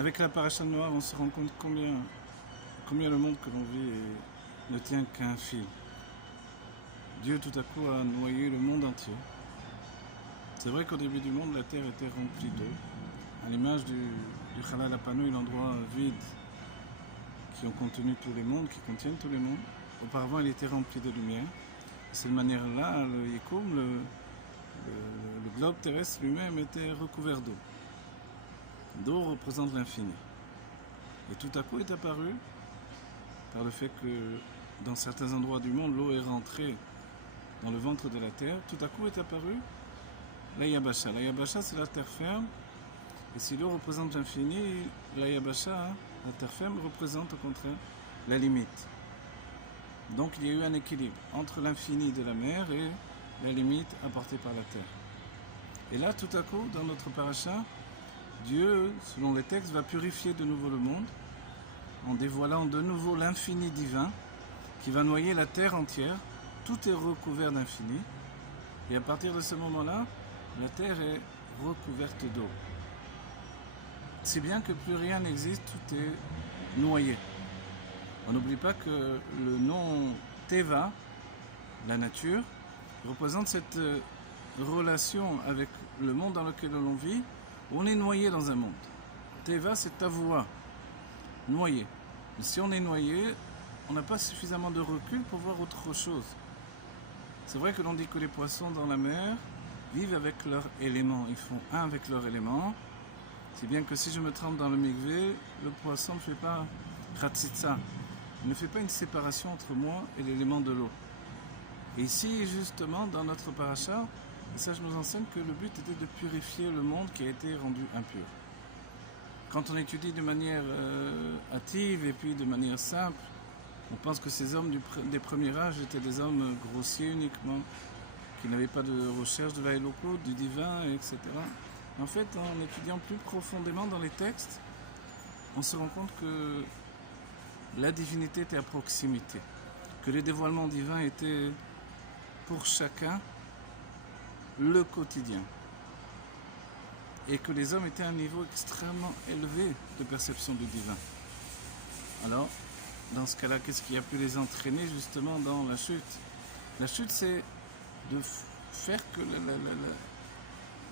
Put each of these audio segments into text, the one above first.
Avec la paracha de Noah, on se rend compte combien le monde que l'on vit ne tient qu'à un fil. Dieu tout à coup a noyé le monde entier. C'est vrai qu'au début du monde, la terre était remplie d'eau. À l'image du Halal Apanoï, l'endroit vide qui ont contenu tous les mondes, qui contiennent tous les mondes. Auparavant, il était rempli de lumière. De cette manière-là, le Yikoum, le globe terrestre lui-même était recouvert d'eau. D'eau représente l'infini. Et tout à coup est apparu, par le fait que dans certains endroits du monde, l'eau est rentrée dans le ventre de la terre, tout à coup est apparu la Yabasha. La Yabasha, c'est la terre ferme. Et si l'eau représente l'infini, la Yabasha, la terre ferme, représente au contraire la limite. Donc il y a eu un équilibre entre l'infini de la mer et la limite apportée par la terre. Et là, tout à coup, dans notre paracha, Dieu, selon les textes, va purifier de nouveau le monde en dévoilant de nouveau l'infini divin qui va noyer la terre entière. Tout est recouvert d'infini. Et à partir de ce moment-là, la terre est recouverte d'eau. C'est bien que plus rien n'existe, tout est noyé. On n'oublie pas que le nom Teva, la nature, représente cette relation avec le monde dans lequel l'on vit, où on est noyé dans un monde. Teva, c'est tavoua, noyé. Mais si on est noyé, on n'a pas suffisamment de recul pour voir autre chose. C'est vrai que l'on dit que les poissons dans la mer vivent avec leurs éléments, ils font un avec leurs éléments. C'est bien que si je me trempe dans le mikvé, le poisson ne fait pas khatsitsa, il ne fait pas une séparation entre moi et l'élément de l'eau. Et ici, justement, dans notre paracha, le sage nous enseigne que le but était de purifier le monde qui a été rendu impur. Quand on étudie de manière hâtive et puis de manière simple, on pense que ces hommes des premiers âges étaient des hommes grossiers uniquement, qui n'avaient pas de recherche de la Eloko, du divin, etc. En fait, en étudiant plus profondément dans les textes, on se rend compte que la divinité était à proximité, que le dévoilement divin était pour chacun le quotidien, et que les hommes étaient à un niveau extrêmement élevé de perception du divin. Alors, dans ce cas-là, qu'est-ce qui a pu les entraîner justement dans la chute? La chute, c'est de faire que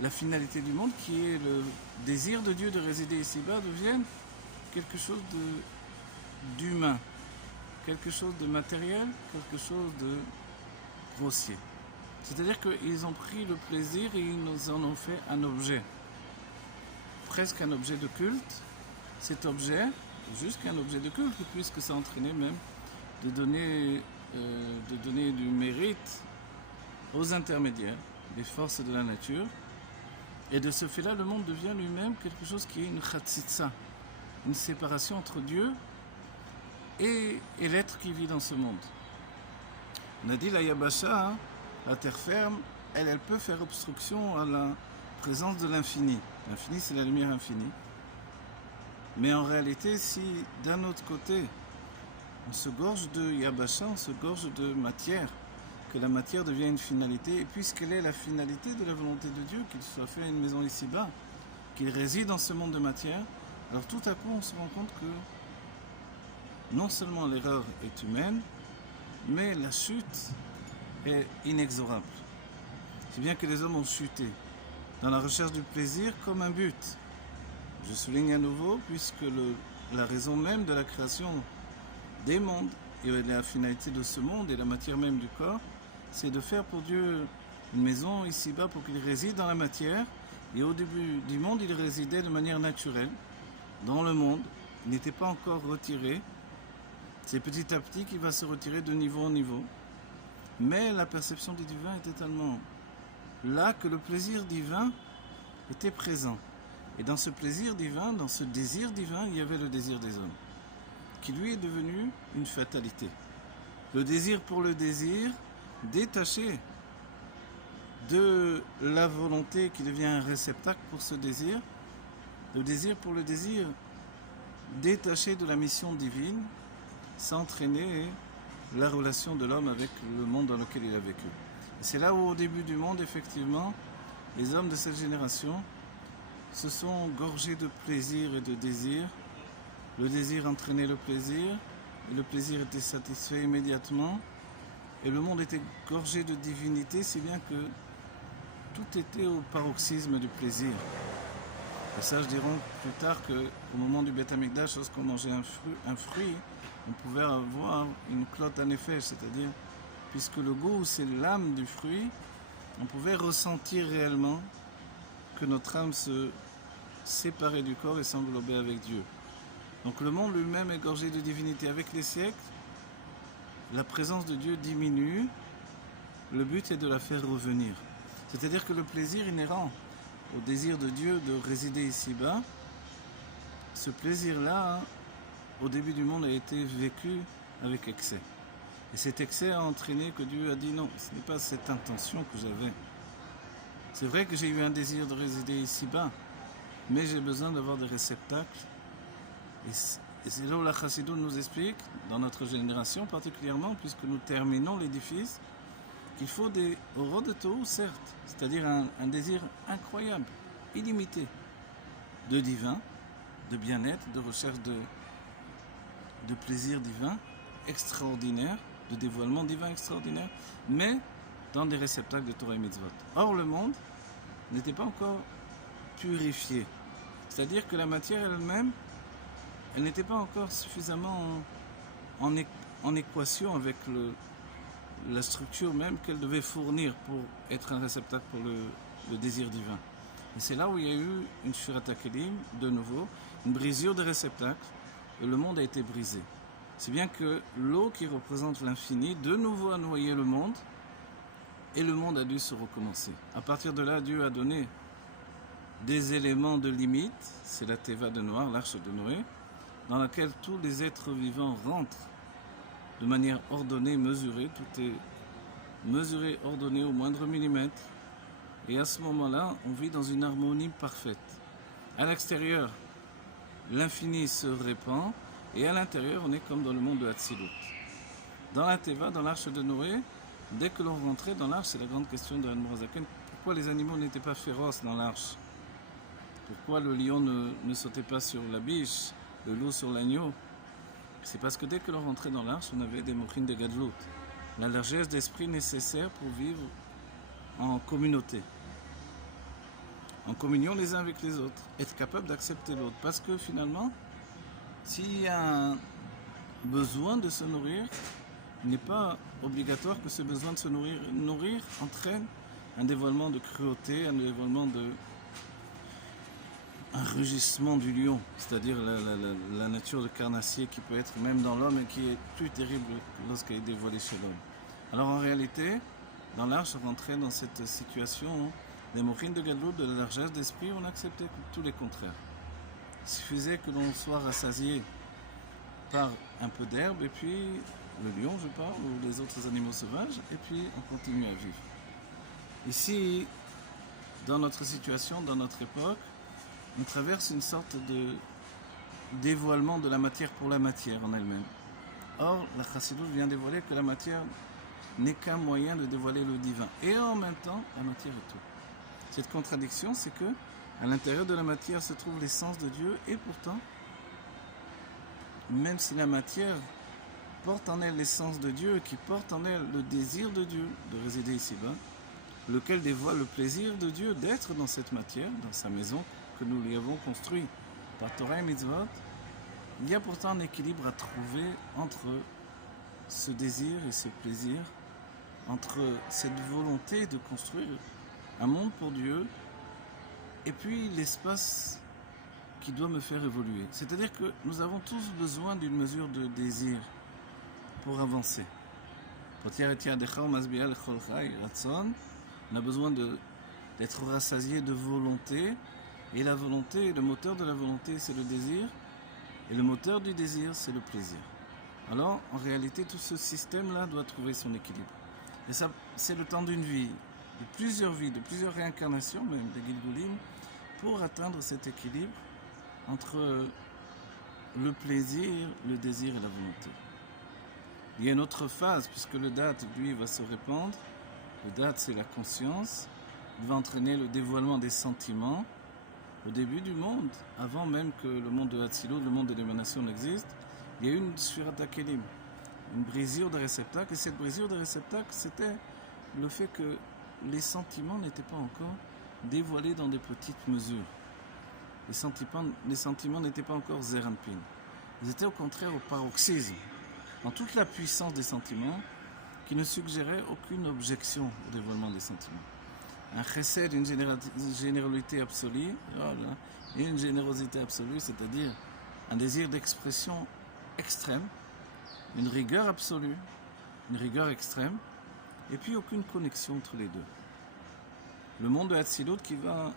la finalité du monde, qui est le désir de Dieu de résider ici-bas, devienne quelque chose d'humain, quelque chose de matériel, quelque chose de grossier. C'est-à-dire qu'ils ont pris le plaisir et ils nous en ont fait un objet, presque un objet de culte. Cet objet, jusqu'à un objet de culte, puisque ça entraînait même de donner du mérite aux intermédiaires, des forces de la nature. Et de ce fait-là, le monde devient lui-même quelque chose qui est une khatsitsa, une séparation entre Dieu et l'être qui vit dans ce monde. On a dit la Yabasha, la terre ferme, elle peut faire obstruction à la présence de l'infini. L'infini, c'est la lumière infinie. Mais en réalité, si d'un autre côté, on se gorge de Yabasha, on se gorge de matière, que la matière devient une finalité, et puisqu'elle est la finalité de la volonté de Dieu, qu'il soit fait une maison ici-bas, qu'il réside dans ce monde de matière, alors tout à coup on se rend compte que non seulement l'erreur est humaine, mais la chute est inexorable. C'est bien que les hommes ont chuté dans la recherche du plaisir comme un but. Je souligne à nouveau, puisque la raison même de la création des mondes et de la finalité de ce monde et la matière même du corps, c'est de faire pour Dieu une maison ici-bas pour qu'il réside dans la matière. Et au début du monde, il résidait de manière naturelle dans le monde. Il n'était pas encore retiré. C'est petit à petit qu'il va se retirer de niveau en niveau. Mais la perception du divin était tellement là que le plaisir divin était présent. Et dans ce plaisir divin, dans ce désir divin, il y avait le désir des hommes, qui lui est devenu une fatalité. Le désir pour le désir, détaché de la volonté qui devient un réceptacle pour ce désir, le désir pour le désir, détaché de la mission divine, sans entraîner la relation de l'homme avec le monde dans lequel il a vécu. Et c'est là où au début du monde, effectivement, les hommes de cette génération se sont gorgés de plaisir et de désir. Le désir entraînait le plaisir, et le plaisir était satisfait immédiatement. Et le monde était gorgé de divinité, si bien que tout était au paroxysme du plaisir. Les sages diront plus tard qu'au moment du Beth Amikdash, lorsqu'on mangeait un fruit, on pouvait avoir une clotte en effet, c'est-à-dire, puisque le goût, c'est l'âme du fruit, on pouvait ressentir réellement que notre âme se séparait du corps et s'englobait avec Dieu. Donc le monde lui-même est gorgé de divinité. Avec les siècles, la présence de Dieu diminue, le but est de la faire revenir. C'est-à-dire que le plaisir inhérent au désir de Dieu de résider ici-bas, ce plaisir-là, au début du monde, a été vécu avec excès. Et cet excès a entraîné que Dieu a dit non, ce n'est pas cette intention que j'avais. C'est vrai que j'ai eu un désir de résider ici-bas, mais j'ai besoin d'avoir des réceptacles. Et c'est là où la Chassidut nous explique, dans notre génération particulièrement, puisque nous terminons l'édifice, qu'il faut des horodoto, certes, c'est-à-dire un désir incroyable, illimité, de divin, de bien-être, de recherche de plaisir divin, extraordinaire, de dévoilement divin extraordinaire, mais dans des réceptacles de Torah et Mitzvot. Or, le monde n'était pas encore purifié. C'est-à-dire que la matière elle-même, elle n'était pas encore suffisamment en équation avec la structure même qu'elle devait fournir pour être un réceptacle pour le désir divin. Et c'est là où il y a eu une Shurat HaKelim, de nouveau, une brisure des réceptacles, et le monde a été brisé. C'est bien que l'eau qui représente l'infini, de nouveau a noyé le monde, et le monde a dû se recommencer. À partir de là, Dieu a donné des éléments de limite, c'est la Teva de Noir, l'arche de Noé, dans laquelle tous les êtres vivants rentrent de manière ordonnée, mesurée, tout est mesuré, ordonné au moindre millimètre, et à ce moment-là, on vit dans une harmonie parfaite. À l'extérieur, l'infini se répand, et à l'intérieur, on est comme dans le monde de Hatzilut. Dans la Teva, dans l'arche de Noé, dès que l'on rentrait dans l'arche, c'est la grande question de Admor HaZaken, pourquoi les animaux n'étaient pas féroces dans l'arche? Pourquoi le lion ne sautait pas sur la biche, le loup sur l'agneau? C'est parce que dès que l'on rentrait dans l'arche, on avait des mochines de gadlout, la largesse d'esprit nécessaire pour vivre en communauté, en communion les uns avec les autres, être capable d'accepter l'autre. Parce que finalement, s'il y a un besoin de se nourrir, il n'est pas obligatoire que ce besoin de se nourrir entraîne un dévoilement de cruauté, un dévoilement un rugissement du lion, c'est-à-dire la nature de carnassier qui peut être même dans l'homme et qui est plus terrible lorsqu'elle est dévoilée chez l'homme. Alors en réalité, dans l'arche, on rentrait dans cette situation des mochines de Gadlout, de la largesse d'esprit, on acceptait tous les contraires. Il suffisait que l'on soit rassasié par un peu d'herbe, et puis le lion, je parle, ou les autres animaux sauvages, et puis on continue à vivre. Ici, dans notre situation, dans notre époque, on traverse une sorte de dévoilement de la matière pour la matière en elle-même. Or, la Chassidut vient dévoiler que la matière n'est qu'un moyen de dévoiler le divin. Et en même temps, la matière est tout. Cette contradiction, c'est que à l'intérieur de la matière se trouve l'essence de Dieu, et pourtant, même si la matière porte en elle l'essence de Dieu, qui porte en elle le désir de Dieu de résider ici-bas, lequel dévoile le plaisir de Dieu d'être dans cette matière, dans sa maison, que nous lui avons construit par Torah et Mitzvot, il y a pourtant un équilibre à trouver entre ce désir et ce plaisir, entre cette volonté de construire un monde pour Dieu et puis l'espace qui doit me faire évoluer. C'est-à-dire que nous avons tous besoin d'une mesure de désir pour avancer. On a besoin d'être rassasié de volonté. Et la volonté, le moteur de la volonté, c'est le désir. Et le moteur du désir, c'est le plaisir. Alors, en réalité, tout ce système-là doit trouver son équilibre. Et ça, c'est le temps d'une vie, de plusieurs vies, de plusieurs réincarnations, même des Gilgulim, pour atteindre cet équilibre entre le plaisir, le désir et la volonté. Il y a une autre phase, puisque le date, lui, va se répandre. Le date, c'est la conscience. Il va entraîner le dévoilement des sentiments. Au début du monde, avant même que le monde de Hatzilut, le monde de l'émanation n'existe, il y a eu une Sfirat HaKelim, une brisure des réceptacles. Et cette brisure des réceptacles, c'était le fait que les sentiments n'étaient pas encore dévoilés dans des petites mesures. Les sentiments n'étaient pas encore Zeranpin. Ils étaient au contraire au paroxysme, dans toute la puissance des sentiments, qui ne suggérait aucune objection au dévoilement des sentiments. Un chesed, une générosité absolue, voilà, et une générosité absolue, c'est-à-dire un désir d'expression extrême, une rigueur absolue, une rigueur extrême, et puis aucune connexion entre les deux. Le monde de Hatzilut qui va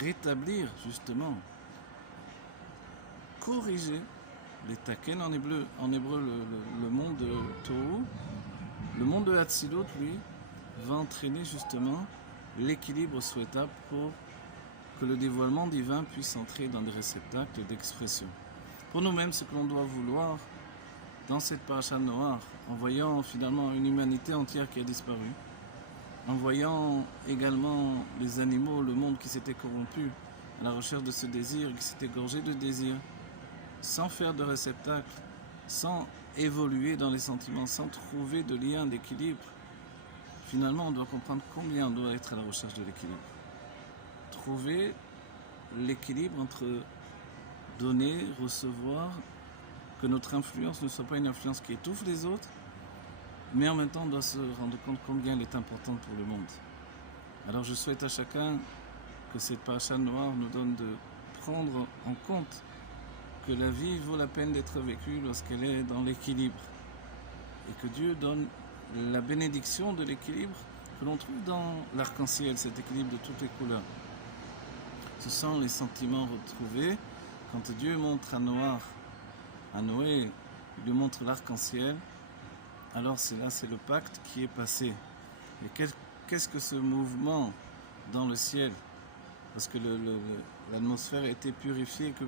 rétablir justement, corriger les taken en hébreu le monde de Tohu, le monde de Hatzilut, lui, va entraîner justement l'équilibre souhaitable pour que le dévoilement divin puisse entrer dans des réceptacles d'expression. Pour nous-mêmes, ce que l'on doit vouloir dans cette paracha noire, en voyant finalement une humanité entière qui a disparu, en voyant également les animaux, le monde qui s'était corrompu à la recherche de ce désir, qui s'était gorgé de désir, sans faire de réceptacle, sans évoluer dans les sentiments, sans trouver de lien, d'équilibre. Finalement, on doit comprendre combien on doit être à la recherche de l'équilibre. Trouver l'équilibre entre donner, recevoir, que notre influence ne soit pas une influence qui étouffe les autres, mais en même temps on doit se rendre compte combien elle est importante pour le monde. Alors je souhaite à chacun que cette paracha noire nous donne de prendre en compte que la vie vaut la peine d'être vécue lorsqu'elle est dans l'équilibre, et que Dieu donne la bénédiction de l'équilibre que l'on trouve dans l'arc-en-ciel, cet équilibre de toutes les couleurs. Ce sont les sentiments retrouvés. Quand Dieu montre à Noé, il lui montre l'arc-en-ciel, alors c'est le pacte qui est passé. Et qu'est-ce que ce mouvement dans le ciel? Parce que l'atmosphère a été purifiée, que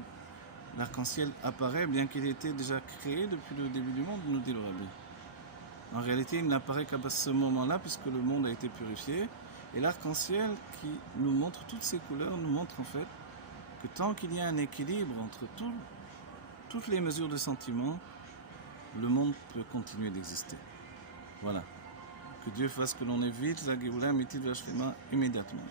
l'arc-en-ciel apparaît, bien qu'il ait été déjà créé depuis le début du monde, nous dit le Rabbi. En réalité, il n'apparaît qu'à ce moment-là, puisque le monde a été purifié. Et l'arc-en-ciel qui nous montre toutes ces couleurs, nous montre en fait que tant qu'il y a un équilibre entre toutes les mesures de sentiments, le monde peut continuer d'exister. Voilà. Que Dieu fasse que l'on évite la Géoula Mitit Vashvima immédiatement.